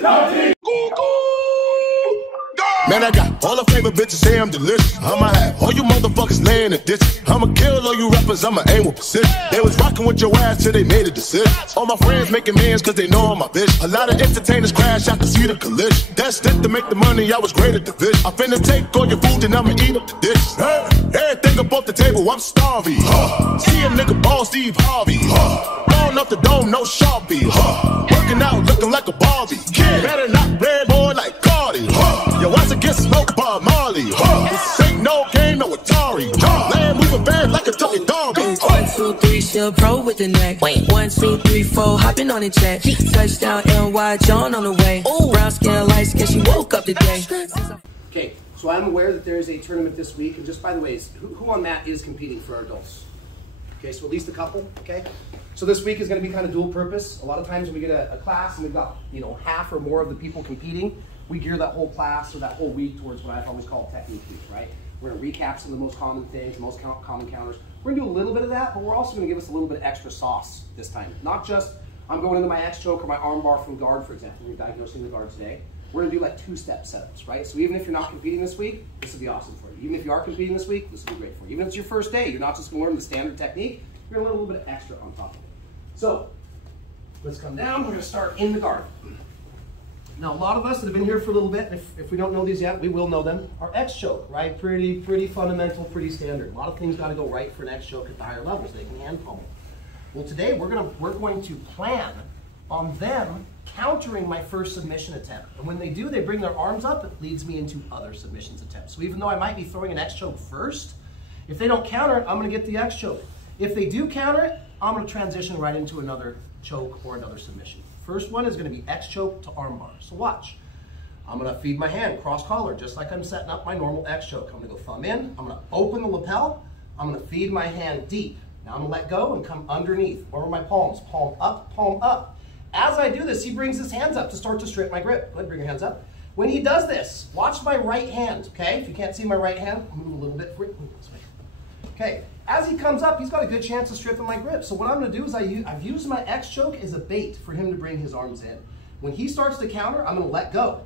Man, I got all the favorite bitches say I'm delicious. I'ma have all you motherfuckers laying the ditches. I'ma kill all you rappers, I'ma aim with precision. They was rocking with your ass till they made a decision. All my friends making mans cause they know I'm my bitch. A lot of entertainers crash, I can see the collision. Destined to make the money, I was great at the fish. I finna take all your food and I'ma eat up the dish. Everything up off the table, I'm starving. See a nigga ball Steve Harvey. Blowing up the dome, no Sharpie. Working out, looking like a Barbie. Kid, better not play boy like Cardi. Yo, once again smoke Bob Marley. This ain't no game, no Atari. Land moving bad like a Tony Doggy. 1, 2, 3, still pro with the neck. 1, 2, 3, 4, hopping on the jet. Touchdown, NY, John on the way. Brown skin, light skin, she woke up today. Okay, so I'm aware that there is a tournament this week, and just by the way, who on that is competing for our adults? Okay, so at least a couple, okay? So this week is gonna be kind of dual purpose. A lot of times when we get a class and we've got, you know, half or more of the people competing, we gear that whole class or that whole week towards what I've always called technique week, right? We're gonna recap some of the most common things, the most common counters. We're gonna do a little bit of that, but we're also gonna give us a little bit of extra sauce this time. Not just, I'm going into my X choke or my arm bar from guard, for example. We're diagnosing the guard today. We're gonna do like two-step setups, right? So even if you're not competing this week, this will be awesome for you. Even if you are competing this week, this will be great for you. Even if it's your first day, you're not just gonna learn the standard technique, you're gonna learn a little bit of extra on top of it. So, let's come down, we're gonna start in the guard. Now, a lot of us that have been here for a little bit, if we don't know these yet, we will know them, are X choke, right? Pretty fundamental, pretty standard. A lot of things gotta go right for an X choke at the higher levels. They can hand pummel. Well, today we're going to plan on them countering my first submission attempt. And when they do, they bring their arms up, it leads me into other submissions attempts. So even though I might be throwing an X choke first, if they don't counter it, I'm gonna get the X choke. If they do counter it, I'm gonna transition right into another choke or another submission. First one is gonna be X choke to arm bar. So watch. I'm gonna feed my hand, cross collar, just like I'm setting up my normal X choke. I'm gonna go thumb in, I'm gonna open the lapel, I'm gonna feed my hand deep. Now I'm gonna let go and come underneath, over my palms, palm up, palm up. As I do this, he brings his hands up to start to strip my grip. Go ahead, bring your hands up. When he does this, watch my right hand, okay? If you can't see my right hand, move a little bit for it. Okay, as he comes up, he's got a good chance of stripping my grip. So what I'm gonna do is I've used my X choke as a bait for him to bring his arms in. When he starts to counter, I'm gonna let go.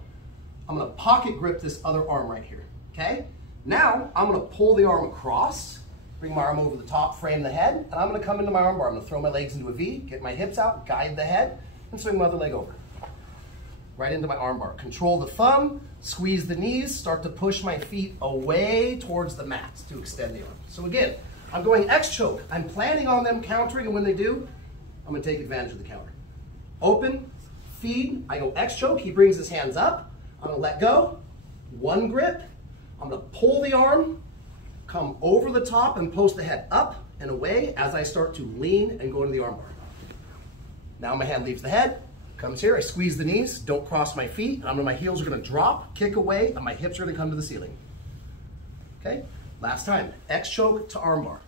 I'm gonna pocket grip this other arm right here, okay? Now, I'm gonna pull the arm across, bring my arm over the top, frame the head, and I'm gonna come into my arm bar. I'm gonna throw my legs into a V, get my hips out, guide the head, and swing my other leg over. Right into my arm bar. Control the thumb, squeeze the knees, start to push my feet away towards the mats to extend the arm. So again, I'm going X choke. I'm planning on them countering, and when they do, I'm gonna take advantage of the counter. Open, feed, I go X choke, he brings his hands up, I'm gonna let go, one grip, I'm gonna pull the arm, come over the top and post the head up and away as I start to lean and go into the arm bar. Now my hand leaves the head, comes here, I squeeze the knees, don't cross my feet, my heels are gonna drop, kick away, and my hips are gonna come to the ceiling. Okay, last time, X choke to arm bar.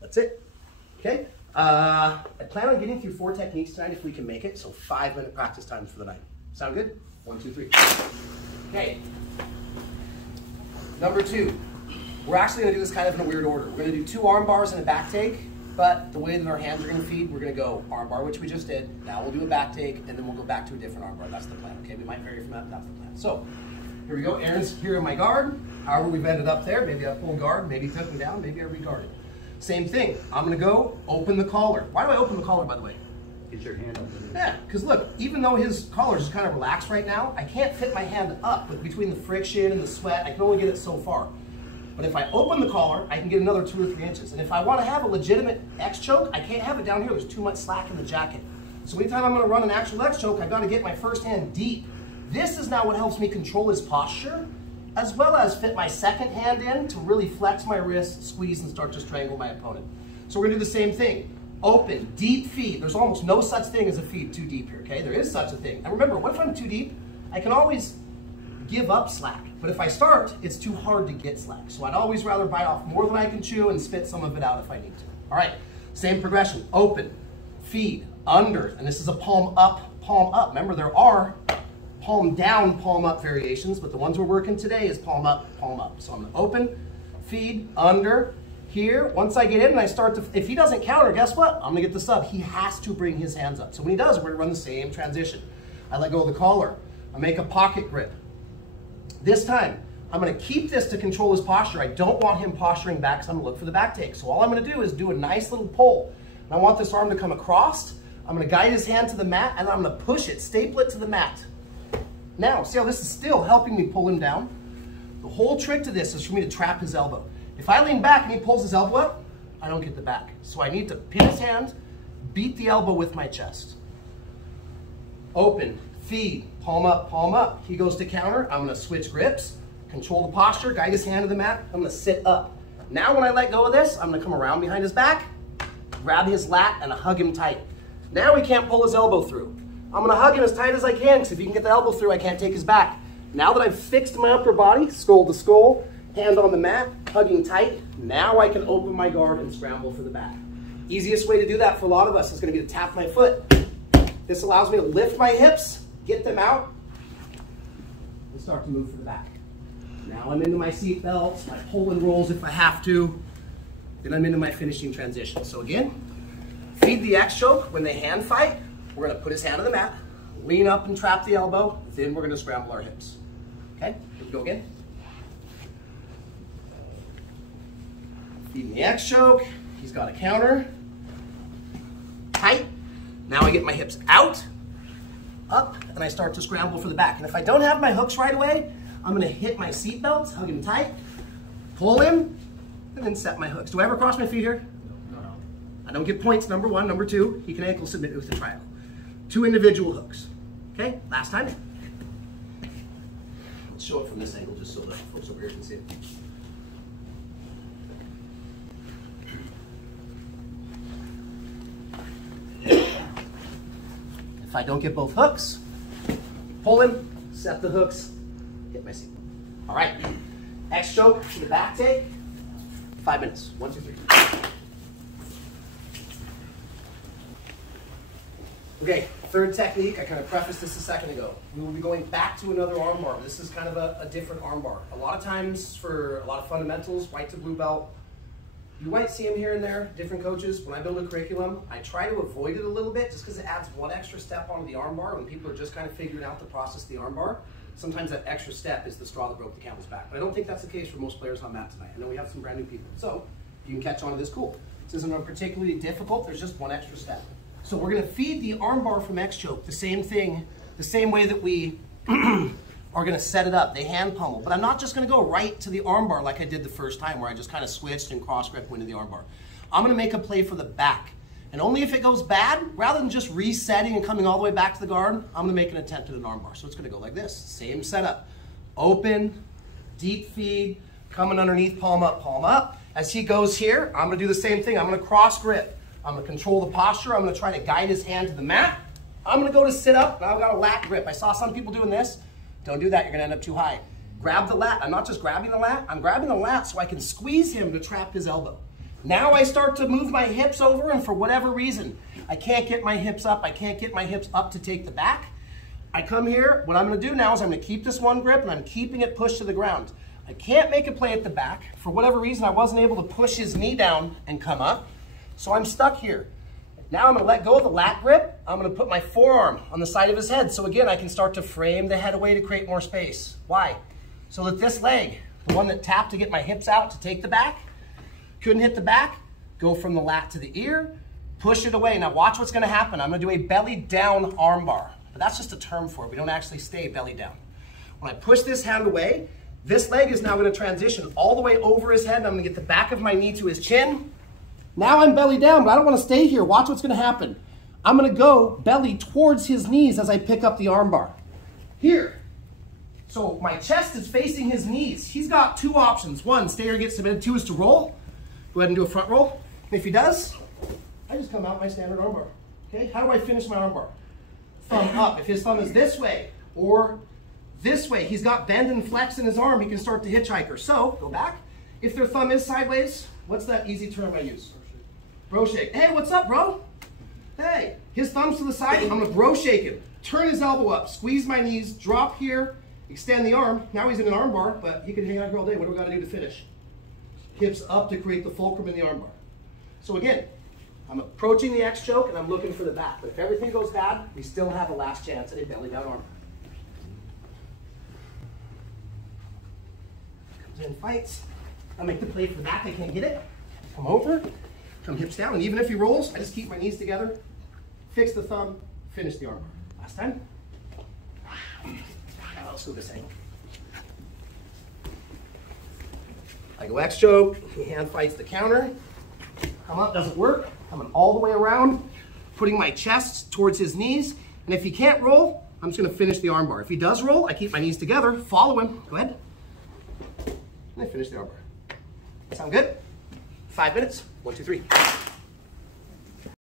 That's it, okay? I plan on getting through 4 techniques tonight if we can make it, so 5-minute practice time for the night. Sound good? 1, 2, 3. Okay, number 2. We're actually gonna do this kind of in a weird order. We're gonna do 2 arm bars and a back take, but the way that our hands are gonna feed, we're gonna go arm bar, which we just did. Now we'll do a back take, and then we'll go back to a different arm bar. That's the plan, okay? We might vary from that, that's the plan. So, here we go. Aaron's here in my guard. However we've ended up there, maybe I pull guard, maybe put him down, maybe I regarded. Same thing, I'm gonna go open the collar. Why do I open the collar, by the way? Get your hand up. Yeah, because look, even though his collar is kind of relaxed right now, I can't fit my hand up with between the friction and the sweat. I can only get it so far. But if I open the collar, I can get another 2 or 3 inches. And if I want to have a legitimate X choke, I can't have it down here. There's too much slack in the jacket. So anytime I'm going to run an actual X choke, I've got to get my first hand deep. This is now what helps me control his posture, as well as fit my second hand in to really flex my wrist, squeeze, and start to strangle my opponent. So we're going to do the same thing. Open, deep feed. There's almost no such thing as a feed too deep here, okay? There is such a thing. And remember, what if I'm too deep? I can always give up slack. But if I start, it's too hard to get slack. So I'd always rather bite off more than I can chew and spit some of it out if I need to. All right, same progression. Open, feed, under, and this is a palm up, palm up. Remember, there are palm down, palm up variations, but the ones we're working today is palm up, palm up. So I'm gonna open, feed, under, here. Once I get in and I start to, if he doesn't counter, guess what? I'm gonna get the sub. He has to bring his hands up. So when he does, we're gonna run the same transition. I let go of the collar. I make a pocket grip. This time, I'm gonna keep this to control his posture. I don't want him posturing back because I'm gonna look for the back take. So all I'm gonna do is do a nice little pull. And I want this arm to come across. I'm gonna guide his hand to the mat and I'm gonna push it, staple it to the mat. Now, see how this is still helping me pull him down? The whole trick to this is for me to trap his elbow. If I lean back and he pulls his elbow up, I don't get the back. So I need to pin his hand, beat the elbow with my chest. Open, feed, palm up. He goes to counter, I'm gonna switch grips, control the posture, guide his hand to the mat, I'm gonna sit up. Now when I let go of this, I'm gonna come around behind his back, grab his lat and hug him tight. Now he can't pull his elbow through. I'm gonna hug him as tight as I can because if he can get the elbow through, I can't take his back. Now that I've fixed my upper body, skull to skull, hand on the mat, hugging tight, now I can open my guard and scramble for the back. Easiest way to do that for a lot of us is gonna be to tap my foot. This allows me to lift my hips, get them out, and start to move for the back. Now I'm into my seat belts, my pull and rolls if I have to, then I'm into my finishing transition. So again, feed the X choke. When they hand fight, we're gonna put his hand on the mat, lean up and trap the elbow, then we're gonna scramble our hips. Okay, here we go again. Feeding the X choke, he's got a counter, tight. Now I get my hips out, up, and I start to scramble for the back. And if I don't have my hooks right away, I'm gonna hit my seat belts, hug him tight, pull him, and then set my hooks. Do I ever cross my feet here? No. I don't get points, number one. Number two, he can ankle submit with the triangle. 2 individual hooks. Okay, last time. Let's show it from this angle just so the folks over here can see it. If I don't get both hooks, pull him, set the hooks, hit my seat. All right, X choke to the back take, 5 minutes, 1, 2, 3. Okay, third technique, I kind of prefaced this a second ago. We will be going back to another armbar. This is kind of a different armbar. A lot of times for a lot of fundamentals, white to blue belt, you might see them here and there, different coaches. When I build a curriculum, I try to avoid it a little bit just because it adds one extra step onto the armbar when people are just kind of figuring out the process of the armbar. Sometimes that extra step is the straw that broke the camel's back. But I don't think that's the case for most players on mat tonight. I know we have some brand new people. So if you can catch on to this, cool. This isn't particularly difficult, there's just one extra step. So we're gonna feed the armbar from X choke, the same thing, the same way that we are gonna set it up. They hand pummel, but I'm not just gonna go right to the armbar like I did the first time where I just kind of switched and cross grip went to the armbar. I'm gonna make a play for the back. And only if it goes bad, rather than just resetting and coming all the way back to the guard, I'm gonna make an attempt at an armbar. So it's gonna go like this, same setup. Open, deep feed, coming underneath, palm up, palm up. As he goes here, I'm gonna do the same thing. I'm gonna cross grip. I'm gonna control the posture. I'm gonna try to guide his hand to the mat. I'm gonna go to sit up, and I've got a lat grip. I saw some people doing this. Don't do that, you're gonna end up too high. Grab the lat. I'm not just grabbing the lat, I'm grabbing the lat so I can squeeze him to trap his elbow. Now I start to move my hips over, and for whatever reason, I can't get my hips up. I can't get my hips up to take the back. I come here, what I'm gonna do now is I'm gonna keep this one grip, and I'm keeping it pushed to the ground. I can't make a play at the back. For whatever reason, I wasn't able to push his knee down and come up. So I'm stuck here. Now I'm gonna let go of the lat grip. I'm gonna put my forearm on the side of his head. So again, I can start to frame the head away to create more space. Why? So that this leg, the one that tapped to get my hips out to take the back, couldn't hit the back, go from the lat to the ear, push it away. Now watch what's gonna happen. I'm gonna do a belly down armbar. But that's just a term for it. We don't actually stay belly down. When I push this hand away, this leg is now gonna transition all the way over his head. And I'm gonna get the back of my knee to his chin. Now I'm belly down, but I don't want to stay here. Watch what's going to happen. I'm going to go belly towards his knees as I pick up the armbar. Here. So my chest is facing his knees. He's got 2 options. 1, stay or get submitted. 2 is to roll. Go ahead and do a front roll. And if he does, I just come out my standard armbar. Okay, how do I finish my armbar? Thumb up. If his thumb is this way or this way, he's got bend and flex in his arm, he can start to hitchhiker. So, go back. If their thumb is sideways, what's that easy term I use? Bro shake. Hey, what's up, bro? Hey, his thumb's to the side. I'm gonna bro shake him. Turn his elbow up, squeeze my knees, drop here, extend the arm. Now he's in an arm bar, but he can hang out here all day. What do we gotta do to finish? hips up to create the fulcrum in the armbar. So again, I'm approaching the X choke and I'm looking for the back. But if everything goes bad, we still have a last chance at a belly down armbar. Comes in, fights. I'll make the play for the back, I can't get it. Come over, come hips down, and even if he rolls, I just keep my knees together, fix the thumb, finish the armbar. Last time. Let's do this angle. I go X choke, he hand fights the counter. Come up, doesn't work. Coming all the way around, putting my chest towards his knees. And if he can't roll, I'm just gonna finish the armbar. If he does roll, I keep my knees together, follow him. Go ahead. And I finish the armbar. Sound good? 5 minutes. 1, 2, 3.